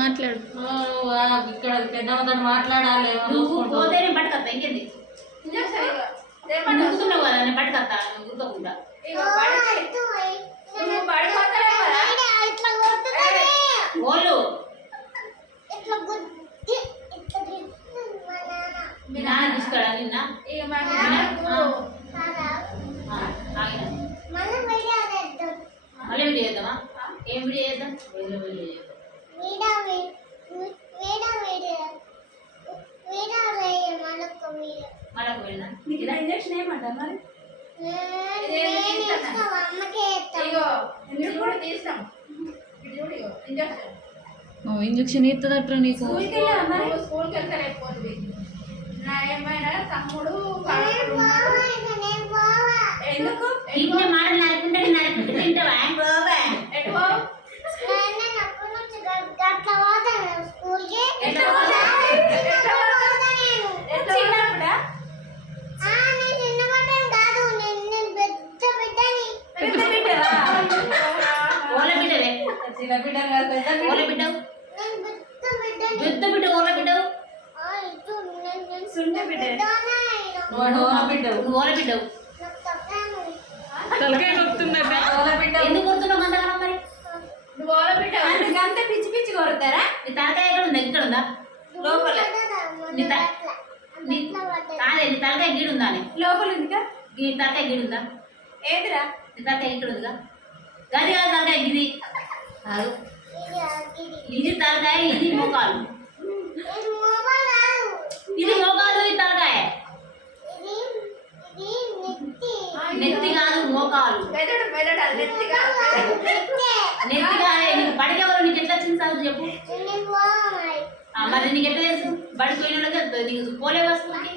మాట్లాడు. ఇక్కడ పెద్దమ్మతో మాట్లాడాలి. నువ్వు పోతే నేను పట్టుకొస్తా. ఇంకేంది గుర్తున్నావు కదా, నేను పట్టుకొస్తా. నువ్వు గుర్తకుండా ఓళ్ళు మీ నాన్న తీసుకోడా నిన్న? మళ్ళీ వీడియో చేద్దామా? ఏం వీడియో చేద్దాం? మళ్ళీ వెళ్ళినా ఇంజక్షన్ ఏమంటా మరి? ఇంజక్షన్ ఇస్తుందట్రా నీకు? స్కూల్కి వెళ్తే లేకపోతుంది. నా ఏమైనా తమ్ముడు ఎందుకు మాటలు నరుకుంటే నరుకుంటే తింటావా? ఎటు చిన్నప్పుడా? ఓల బిడ్డవే. చిన్న బిడ్డ కాదు, పెద్ద ఓల బిడ్డ. పెద్ద బిడ్డ ఓల బిడ్డ. ఓల బిడ్డ. ఓల బిడ్డ. తలకాయ కొడుతుందట. ఓల బిడ్డ. ఎందుకు కొడుతున్నావు అంతగానో మరి? నువ్వు ఓల బిడ్డ అంతే పిచ్చి పిచ్చి కొడతారా? నీ తలకాయ ఎక్కడ ఉందా? ఇక్కడ ఉందా? లోపల కాదే, నీ తలకాయ గీడుందా? లోపల ఉందిగా. నీ తలకాయ గీడుందా? ఏదిరా? నీ తలకాయ ఇక్కడ ఉందిగా. గది కాదు తలకాయ, గిది కాదు. ఇది తలకాయ, ఇది మోకాలు. ఇది మోకాలు, ఇది తలకాయ. నెత్తి కాదు, మోకాలు. మెదడు మెదడు అది నెత్తి కాదు. నెత్తి కాదే. నీకు పడికెవరు? నీకు ఎట్లా వచ్చింది సాగు చెప్పు. మరి నీకు ఎట్లా తెలుసు? బడికి పోయిన వాళ్ళకి తెలుస్తుంది. నీకు పోలేవా స్కూల్కి?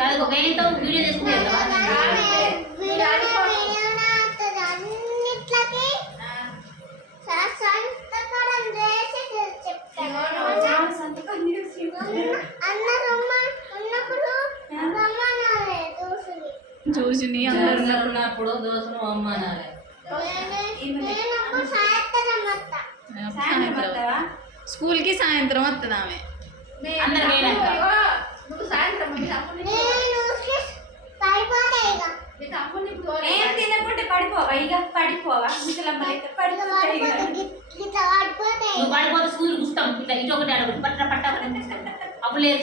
కాదు, ఒక ఏంటో వీడియో చేసుకుంటే చూసి నీ అందరు ఉన్నప్పుడు దోశలు అమ్మానాలి. స్కూల్కి సాయంత్రం వస్తుంది ఆమె. అందరు వేయడానికి నువ్వు సాయంత్రం ఏం తినకుంటే పడిపోవా? ఇక పడిపోవా? ముసలమ్మలైతే నువ్వు పడిపోతే స్కూల్ కూస్తాం. ఇట్లా ఇటు ఒకటి అడగదు పట్ట పట్ట అప్పుడు లేదు.